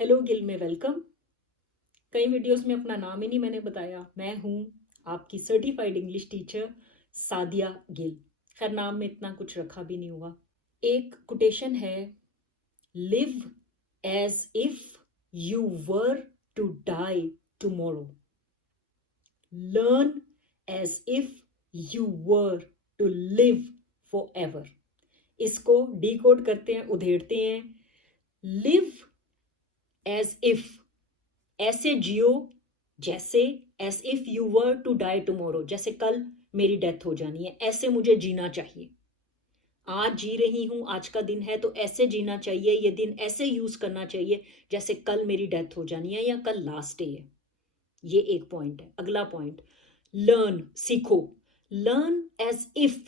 Hello Gill में welcome. कई videos में अपना नाम ही नहीं मैंने बताया। मैं हूँ आपकी certified English teacher Sadia Gill. खैर नाम में इतना कुछ रखा भी नहीं हुआ। एक कोटेशन है, live as if you were to die tomorrow, learn as if you were to live forever. इसको डिकोड करते हैं, उधेड़ते हैं। लिव एज इफ, ऐसे जियो जैसे, as if you were to die tomorrow, जैसे कल मेरी डेथ हो जानी है, ऐसे मुझे जीना चाहिए। आज जी रही हूं, आज का दिन है तो ऐसे जीना चाहिए, ये दिन ऐसे यूज करना चाहिए जैसे कल मेरी डेथ हो जानी है या कल लास्ट डे है। ये एक पॉइंट है। अगला पॉइंट, लर्न, सीखो। लर्न एज इफ,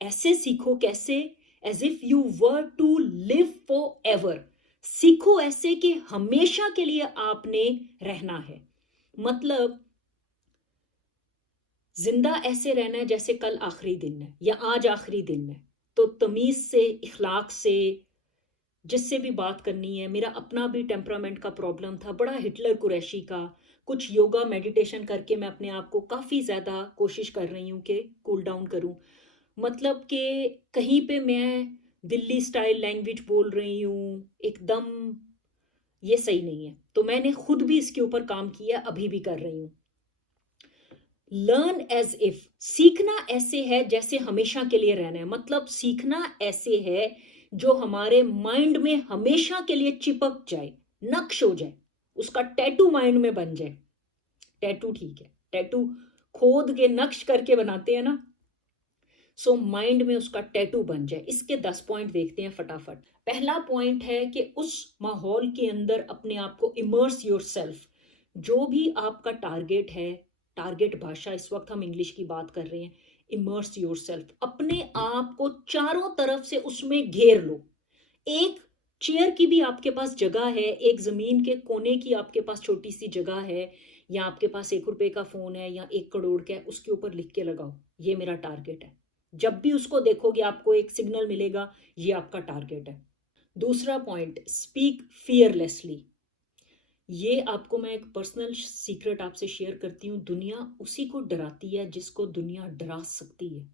ऐसे सीखो, कैसे? As if you were to live forever, सीखो ऐसे कि हमेशा के लिए आपने रहना है। मतलब जिंदा ऐसे रहना है जैसे कल आखिरी दिन है या आज आखिरी दिन है। तो तमीज से, इखलाक से, जिससे भी बात करनी है। मेरा अपना भी टेम्परामेंट का प्रॉब्लम था, बड़ा हिटलर कुरैशी का। कुछ योगा मेडिटेशन करके मैं अपने आप को काफ़ी ज़्यादा कोशिश कर रही हूँ कि कूल डाउन करूँ। मतलब कि कहीं पे मैं दिल्ली स्टाइल लैंग्वेज बोल रही हूँ एकदम, ये सही नहीं है। तो मैंने खुद भी इसके ऊपर काम किया, अभी भी कर रही हूँ। लर्न एज इफ, सीखना ऐसे है जैसे हमेशा के लिए रहना है। मतलब सीखना ऐसे है जो हमारे माइंड में हमेशा के लिए चिपक जाए, नक्श हो जाए, उसका टैटू माइंड में बन जाए। टैटू ठीक है, टैटू खोद के नक्श करके बनाते हैं ना, सो माइंड में उसका टैटू बन जाए। इसके 10 पॉइंट देखते हैं फटाफट। पहला पॉइंट है कि उस माहौल के अंदर अपने आप को इमर्स योरसेल्फ। जो भी आपका टारगेट है, टारगेट भाषा, इस वक्त हम इंग्लिश की बात कर रहे हैं। इमर्स योरसेल्फ, अपने आप को चारों तरफ से उसमें घेर लो। एक चेयर की भी आपके पास जगह है, एक जमीन के कोने की आपके पास छोटी सी जगह है, या आपके पास 1 रुपए का फोन है या 1 करोड़ का है, उसके ऊपर लिख के लगाओ, ये मेरा टारगेट है। जब भी उसको देखोगे आपको एक सिग्नल मिलेगा, ये आपका टारगेट है। दूसरा पॉइंट, स्पीक फियरलेसली। ये आपको मैं एक पर्सनल सीक्रेट आपसे शेयर करती हूँ। दुनिया उसी को डराती है जिसको दुनिया डरा सकती है।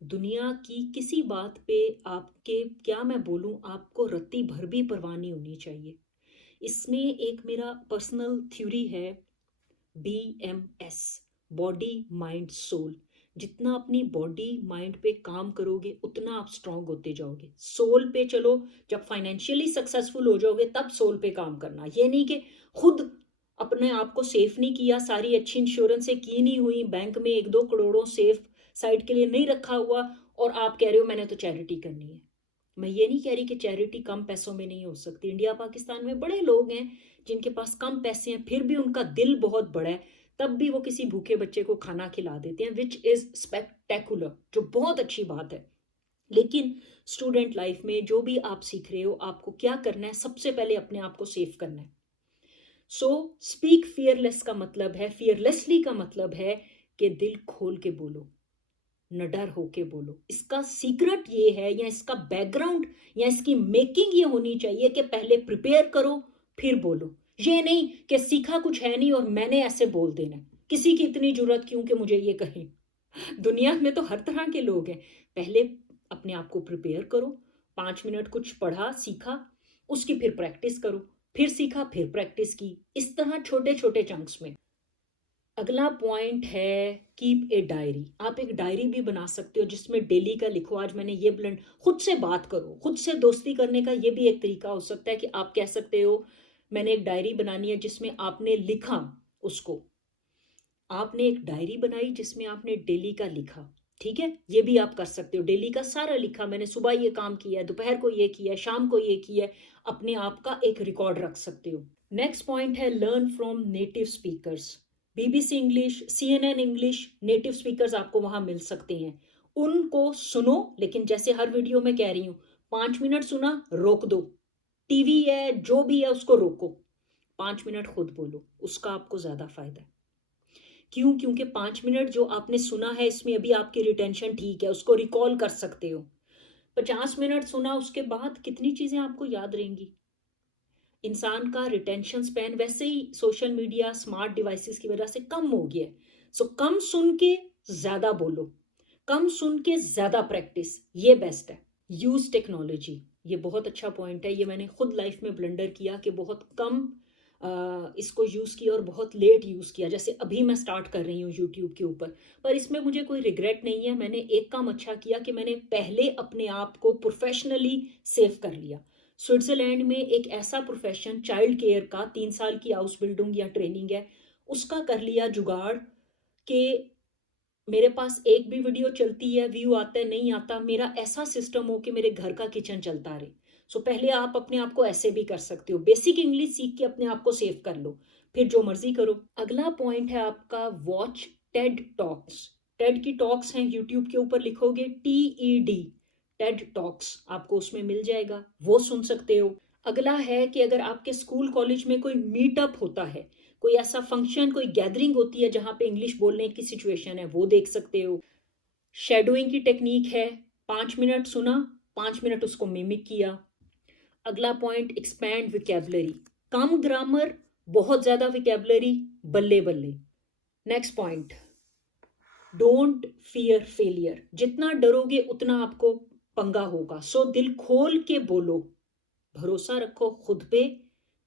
दुनिया की किसी बात पे आपके, क्या मैं बोलूं, आपको रत्ती भर भी परवाह नहीं होनी चाहिए। इसमें एक मेरा पर्सनल थ्योरी है, BMS, बॉडी माइंड सोल। जितना अपनी बॉडी माइंड पे काम करोगे उतना आप स्ट्रांग होते जाओगे। सोल पे चलो, जब फाइनेंशियली सक्सेसफुल हो जाओगे तब सोल पे काम करना। ये नहीं कि खुद अपने आप को सेफ नहीं किया, सारी अच्छी इंश्योरेंस की नहीं हुई, बैंक में 1-2 करोड़ों सेफ साइड के लिए नहीं रखा हुआ, और आप कह रहे हो मैंने तो चैरिटी करनी है। मैं ये नहीं कह रही कि चैरिटी कम पैसों में नहीं हो सकती। इंडिया पाकिस्तान में बड़े लोग हैं जिनके पास कम पैसे हैं, फिर भी उनका दिल बहुत बड़ा है, तब भी वो किसी भूखे बच्चे को खाना खिला देते हैं, विच इज स्पेक्टेकुलर, जो बहुत अच्छी बात है। लेकिन स्टूडेंट लाइफ में जो भी आप सीख रहे हो, आपको क्या करना है, सबसे पहले अपने आप को सेफ करना है। सो स्पीक फियरलेस का मतलब है, फियरलेसली का मतलब है कि दिल खोल के बोलो, निडर होके बोलो। इसका सीक्रेट ये है, या इसका बैकग्राउंड या इसकी मेकिंग ये होनी चाहिए कि पहले प्रिपेयर करो फिर बोलो। ये नहीं कि सीखा कुछ है नहीं और मैंने ऐसे बोल देना। किसी की इतनी जरूरत क्यों कि मुझे ये कहे? दुनिया में तो हर तरह के लोग हैं। पहले अपने आप को प्रिपेयर करो, 5 मिनट कुछ पढ़ा सीखा, उसकी फिर प्रैक्टिस करो, फिर सीखा फिर प्रैक्टिस की, इस तरह छोटे छोटे चंक्स में। अगला पॉइंट है, कीप ए डायरी। आप एक डायरी भी बना सकते हो जिसमें डेली का लिखो, आज मैंने ये ब्लेंड, खुद से बात करो। खुद से दोस्ती करने का ये भी एक तरीका हो सकता है कि आप कह सकते हो मैंने एक डायरी बनानी है जिसमें आपने लिखा उसको। आपने एक डायरी बनाई जिसमें आपने डेली का लिखा, ठीक है? ये भी आप कर सकते हो, डेली का सारा लिखा, मैंने सुबह ये काम किया है, दोपहर को ये किया है, शाम को ये किया है। अपने आप का एक रिकॉर्ड रख सकते हो। नेक्स्ट पॉइंट है, learn from native speakers. BBC English, CNN English, native speakers आपको वहां मिल सकते हैं। उनको सुनो, लेकिन जैसे हर वीडियो में कह रही हूं, 5 मिनट सुना, रोक दो। टीवी है, जो भी है, उसको रोको, 5 मिनट खुद बोलो, उसका आपको ज्यादा फायदा है। क्यों? क्योंकि 5 मिनट जो आपने सुना है, इसमें अभी आपकी रिटेंशन ठीक है, उसको रिकॉल कर सकते हो। 50 मिनट सुना, उसके बाद कितनी चीजें आपको याद रहेंगी? इंसान का रिटेंशन स्पैन वैसे ही सोशल मीडिया, स्मार्ट डिवाइसेस की वजह से कम हो गया है। सो कम सुन के ज़्यादा बोलो, कम सुन के ज़्यादा प्रैक्टिस, ये बेस्ट है। यूज़ टेक्नोलॉजी, ये बहुत अच्छा पॉइंट है। ये मैंने खुद लाइफ में ब्लंडर किया कि बहुत कम इसको यूज़ किया और बहुत लेट यूज़ किया। जैसे अभी मैं स्टार्ट कर रही हूँ यूट्यूब के ऊपर, पर इसमें मुझे कोई रिग्रेट नहीं है। मैंने एक काम अच्छा किया कि मैंने पहले अपने आप को प्रोफेशनली सेव कर लिया। स्विट्ज़रलैंड में एक ऐसा प्रोफेशन चाइल्ड केयर का 3 साल की हाउस बिल्डिंग या ट्रेनिंग है, उसका कर लिया जुगाड़ कि मेरे पास एक भी वीडियो चलती है, व्यू आता है, नहीं आता, मेरा ऐसा सिस्टम हो कि मेरे घर का किचन चलता रहे। सो पहले आप अपने आप को ऐसे भी कर सकते हो। बेसिक इंग्लिश सीख के अपने आप को सेव कर लो, फिर जो मर्ज़ी करो। अगला पॉइंट है आपका वॉच टेड टॉक्स। टेड की टॉक्स हैं, यूट्यूब के ऊपर लिखोगे TED, टेड टॉक्स, आपको उसमें मिल जाएगा, वो सुन सकते हो। अगला है कि अगर आपके स्कूल कॉलेज में कोई मीटअप होता है, कोई ऐसा फंक्शन, कोई गैदरिंग होती है जहाँ पे इंग्लिश बोलने की सिचुएशन है, वो देख सकते हो। शेडोइंग की टेक्निक है, 5 मिनट सुना, 5 मिनट उसको मिमिक किया। अगला पॉइंट एक्सपैंड विकेबलरी, कम ग्रामर, बहुत ज़्यादा विकेबलरी, बल्ले बल्ले। Next point, don't fear failure, जितना डरोगे उतना आपको पंगा होगा। सो दिल खोल के बोलो, भरोसा रखो खुद पे,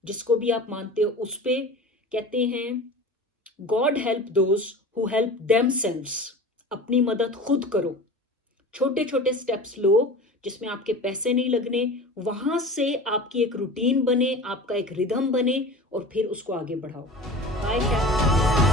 जिसको भी आप मानते हो उस पे। कहते हैं God help those who help themselves, अपनी मदद खुद करो। छोटे छोटे स्टेप्स लो जिसमें आपके पैसे नहीं लगने, वहां से आपकी एक रूटीन बने, आपका एक रिदम बने, और फिर उसको आगे बढ़ाओ। बाय।